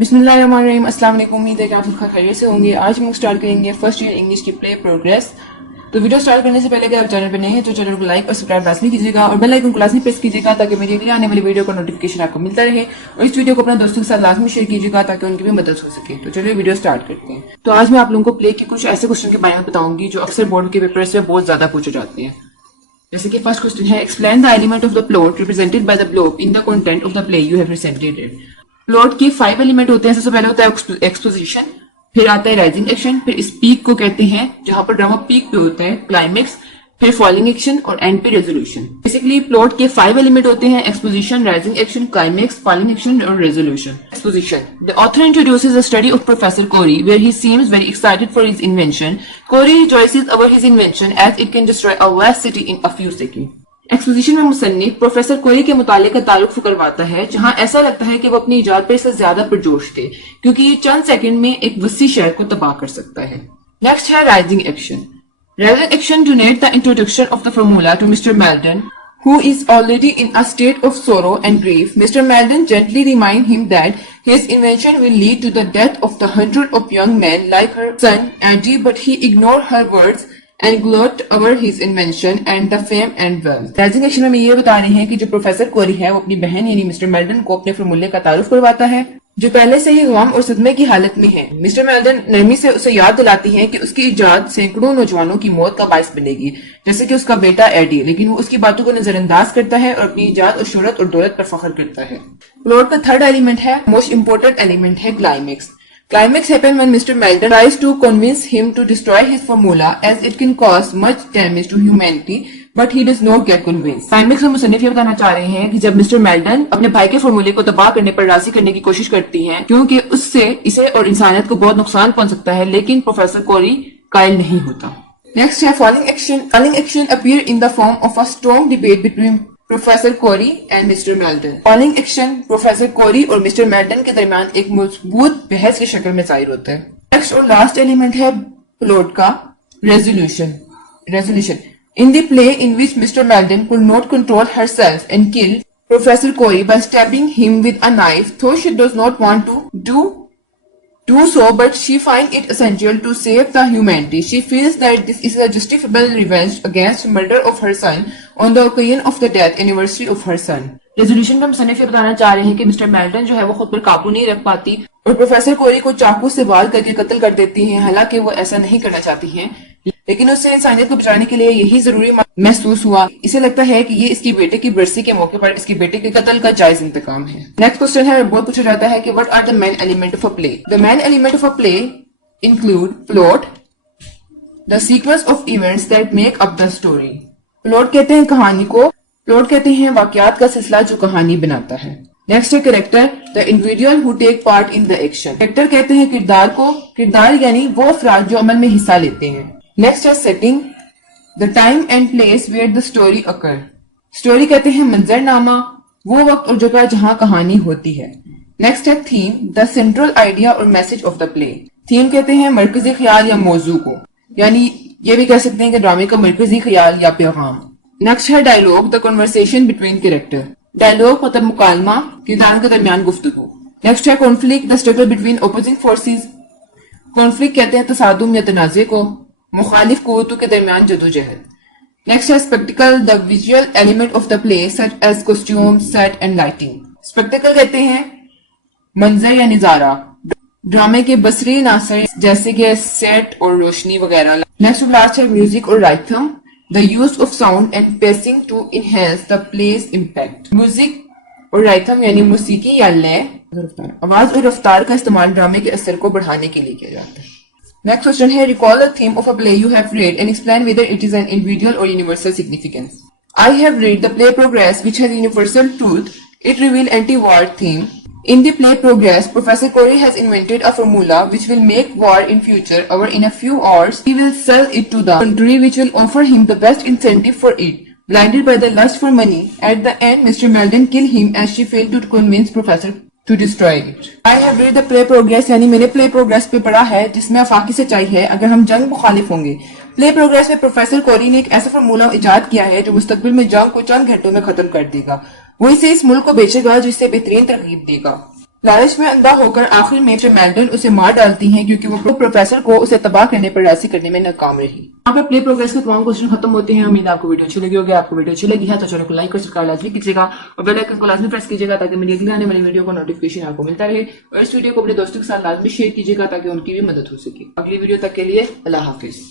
बिस्मिल्लाहिर्रहमानिर्रहीम। अस्सलाम वालेकुम। उम्मीद है कि आप लोग खैरियत से होंगे। आज हम स्टार्ट करेंगे फर्स्ट ईयर इंग्लिश की प्ले प्रोग्रेस। तो वीडियो स्टार्ट करने से पहले अगर आप चैनल पर नए हैं तो चैनल को लाइक और सब्सक्राइब लाजमी कीजिएगा और बेल आइकन को लाजमी प्रेस कीजिएगा ताकि मेरी अगली आने वाली वीडियो का नोटिफिकेशन आपको मिलता रहे। और इस वीडियो को अपने दोस्तों के साथ लाजमी शेयर कीजिएगा ताकि उनकी भी मदद हो सके। तो चलिए वीडियो स्टार्ट करते हैं। तो आज मैं आप लोगों को प्ले के कुछ ऐसे क्वेश्चन के बारे में बताऊंगी जो अक्सर बोर्ड के पेपर से बहुत ज्यादा पूछे जाते हैं। जैसे कि फर्स्ट क्वेश्चन है, explain the element of the plot represented by the block in the content of the play you have presented. Plot के 5 एलिमेंट होते हैं। सबसे पहले होता है एक्सपोजिशन, फिर आता है राइजिंग एक्शन, फिर स्पीक को कहते हैं जहां पर ड्रामा पीक पे होता है, क्लाइमेक्स, फिर फॉलिंग एक्शन और एंड पे रेजोल्यूशन। बेसिकली प्लॉट के 5 एलिमेंट होते हैं, exposition, rising action, climax, falling action और resolution. Exposition, the author introduces the study of professor Corey where he seems very excited for his invention. Corey rejoices over his invention as it can destroy a vast city in a few second. Exposition में मुसन्निफ professor कोरी के मुतालिक का तारुफ करवाता है जहां ऐसा लगता है कि वो अपनी इजाद पर इससे ज्यादा पुरजोश थे क्योंकि ये चंद सेकंड में एक वसी शहर को तबाह कर सकता है। नेक्स्ट है rising action. Rising action donate the introduction of the formula to mister Melton who is already in a state of sorrow and grief. Mr. Meldon gently remind him that his invention will lead to the death of the hundred of young men like her son Andy, but he ignored her words and gloat over his invention and the fame and wealth. Rising action में ये बता रहे हैं कि जो professor कोरी है वो अपनी बहन यानी मिस्टर मेल्टन को अपने फॉर्मूले का तारुफ करवाता है जो पहले से ही गम और सदमे की हालत में है। मिस्टर मेल्टन नरमी से उसे याद दिलाती है कि उसकी इजाद सैकड़ों नौजवानों की मौत का बायस बनेगी जैसे कि उसका बेटा एडी, लेकिन वो उसकी बातों को नजरअंदाज करता है और अपनी इजाद और शोहरत और दौलत पर फख्र करता है। प्लॉट का थर्ड एलिमेंट है, मोस्ट इंपोर्टेंट एलिमेंट है climax. Climax happens when Mr. Meldon tries to convince him to destroy his formula as it can cause much damage to humanity, but he does not get convinced. Climax में मुसन्निफ ये बताना चाह रहे हैं कि जब mister मेल्टन अपने भाई के फॉर्मूले को तबाह करने पर राजी करने की कोशिश करती हैं क्योंकि उससे इसे और इंसानियत को बहुत नुकसान पहुंच सकता है, लेकिन प्रोफेसर कोरी कायल नहीं होता। नेक्स्ट है falling action. Falling action appear in the form of a strong debate between professor Kori and mister Merton. Falling action professor कोरी और मिस्टर मेल्टन के दरमियान एक मजबूत बहस की शक्ल में जाहिर होता है। नेक्स्ट और लास्ट एलिमेंट है प्लॉट का resolution. Resolution in the play in which mister Melton could not control herself and kill professor Corey by stabbing him with a knife, though she does not want to do so, but she finds it essential to save the humanity. She feels that this is a justifiable revenge against murder of her son on the occasion of the death anniversary of her son. Resolution में मुसन्निफ बताना चाह रहे हैं कि mister मेल्टन जो है वो खुद पर काबू नहीं रख पाती और प्रोफेसर कोरी को चाकू से वार करके कत्ल कर देती हैं। हालांकि वो ऐसा नहीं करना चाहती हैं, लेकिन उससे इंसानियत को बचाने के लिए यही जरूरी महसूस हुआ। इसे लगता है कि ये इसकी बेटे की बरसी के मौके पर इसके बेटे के कत्ल का जायज इंतकाम है। नेक्स्ट क्वेश्चन है, बहुत पूछा जाता है कि what are the main element of a play. The main element of a play include plot, the sequence of events that make up the story. Plot कहते हैं कहानी को, प्लॉट कहते हैं वाकयात का सिलसिला जो कहानी बनाता है। नेक्स्ट है character, the individual who take part in the action. Character कहते हैं किरदार को, किरदार यानी वो अफराद जो अमल में हिस्सा लेते हैं। नेक्स्ट है setting, the time and place where the story occur. Story कहते हैं मंजरनामा, वो वक्त और जगह जहां कहानी होती है। नेक्स्ट है थीम, द सेंट्रल आइडिया और message of the play. Theme कहते हैं मरकजी ख्याल या मौजू को, यानी ये भी कह सकते हैं कि ड्रामे का मरकजी ख्याल या पैगाम। नेक्स्ट है dialogue, the conversation between character. Dialogue मतलब मुकालमा, किरदार के दरमियान गुफ्तगू। नेक्स्ट है conflict, the struggle between opposing forces. Conflict कहते हैं तसादुम या तनाजे को, मुखालिफ कुव्वतों के दरमियान जदोजहद। नेक्स्ट है spectacle, the visual element of the play such as costume, set and lighting. Spectacle कहते हैं मंजर या नजारा, ड्रामे के बसरी नासर जैसे कि सेट और रोशनी वगैरह। नेक्स्ट और लास्ट है म्यूजिक और rhythm, the use of sound and pacing to enhance the place impact. Music और राइथम यानी मौसीकी या लय, आवाज और रफ्तार का इस्तेमाल ड्रामे के असर को बढ़ाने के लिए किया जाता है। नेक्स्ट क्वेश्चन है, recall the theme of a play you have read and explain whether it is an individual or universal significance. I have read the play Progress, which has universal truth. It reveals anti-war theme. In the play Progress, Professor Kory has invented a formula which will make war in future, or in a few hours, he will sell it to the country which will offer him the best incentive for it. Blinded by the lust for money, at the end, Mr. Meldon killed him as she failed to convince Professor to destroy it. I have read the play Progress, यानी मैंने play progress पे पढ़ा है जिसमें आफाकी सच्चाई है अगर हम जंग मुखालिफ होंगे। प्ले प्रोग्रेस में प्रोफेसर कोरी ने एक ऐसा फार्मूला इजाद किया है जो मुस्तकबिल में जंग को चंद घंटों में खत्म कर देगा। वो इसे इस मुल्क को बेचेगा जो इसे बेहतरीन तरकीब देगा। लालच में अंधा होकर आखिर में मैगडन उसे मार डालती हैं क्योंकि वो प्रोफेसर को उसे तबाह करने पर राजी करने में नाकाम रही। यहाँ पर प्ले प्रोग्रेस के तमाम क्वेश्चन खत्म होते हैं। उम्मीद आपको वीडियो अच्छी लगी होगी। आपको वीडियो अच्छी लगी है तो चैनल को लाइक और सब्सक्राइब लाजमी कीजिएगा और बेल आइकन को लाजमी प्रेस कीजिएगा ताकि मेरी अगली आने वाली वीडियो को नोटिफिकेशन आपको मिलता रहे। और इस वीडियो को अपने दोस्तों के साथ लाजमी शेयर कीजिएगा ताकि उनकी भी मदद हो सके। अगली वीडियो तक के लिए अल्लाह हाफिज।